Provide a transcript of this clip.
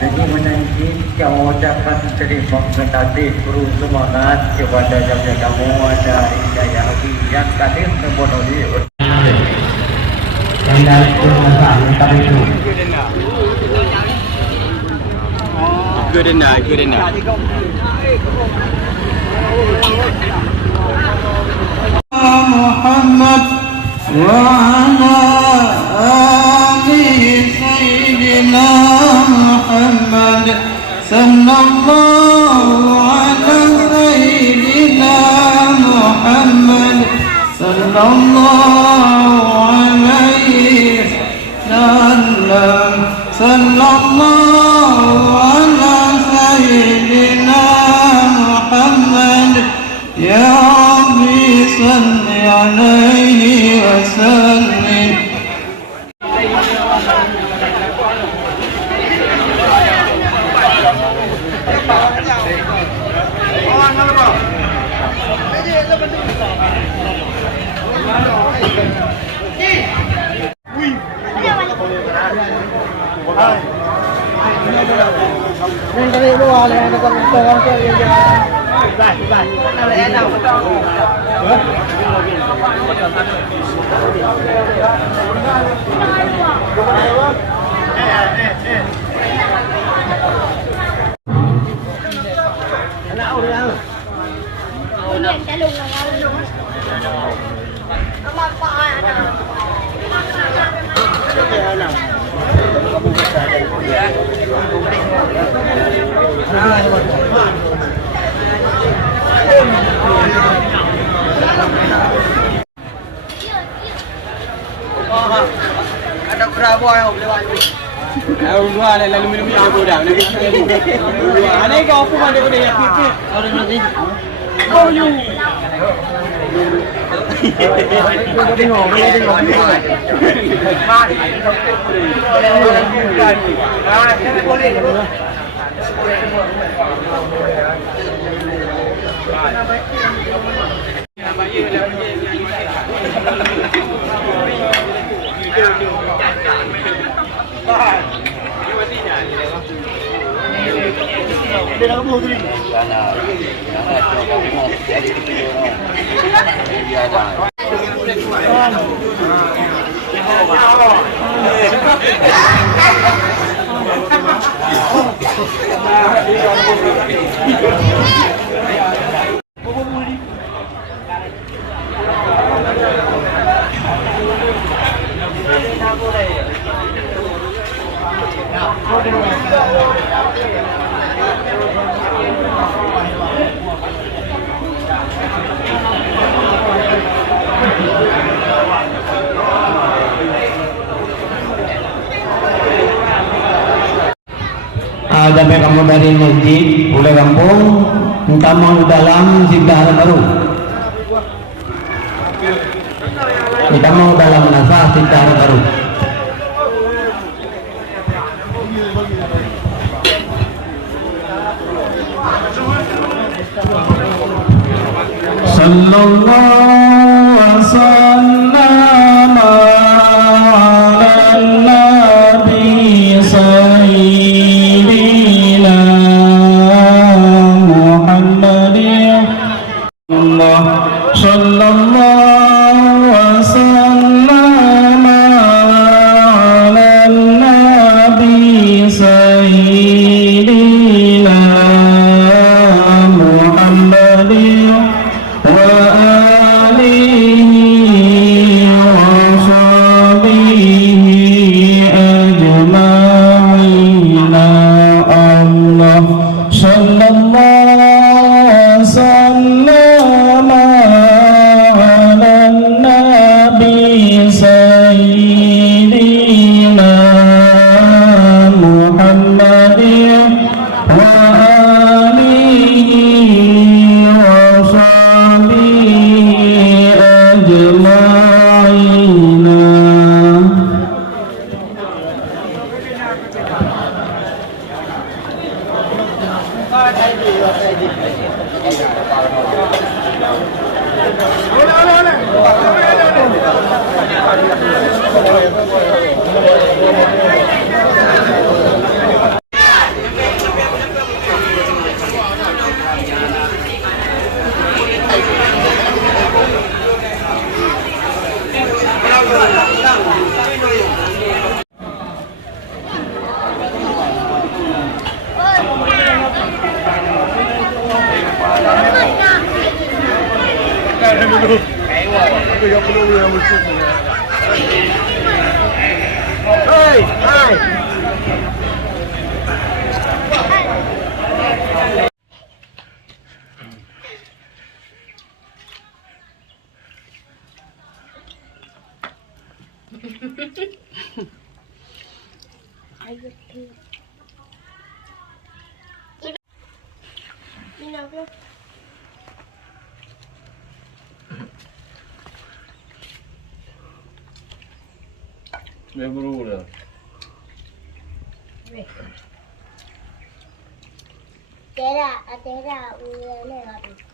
Jadi menanti kau ucapkan terima kasih guru semangat kepada jaga kamu ada hidayah yang kadir mempenuhi. Anda mengucapkan itu. Good enough, good enough. Muhammad wa ala ali sayyidina Muhammad sallallahu ala sayyidina Muhammad sallallahu alaihi wasallam sallallahu ala sayyidina Muhammad ya Rabbi salli alaihi wasallim. Nên cái này đua này nó còn to cho đi ra. Đây, nó lại nào cũng to. Ada berapa yang lewat ni? Dua lah, lalu minum yang aku dah. Ada kau apa mana boleh yang kita? Orang nanti. Oh you. Tengok, tengok. Mari. Boleh. Sampai kamu dari masjid Pulau Kampung kita mau dalam Siddhara Baru, kita mau dalam nafas Siddhara Baru. Sallallahu alaihi wasallam ala nabi sayyidina Muhammadin sallallahu alaihi wasallam ala nabi sayyidina Muhammadin 왜 물어보래? Tera, udah nih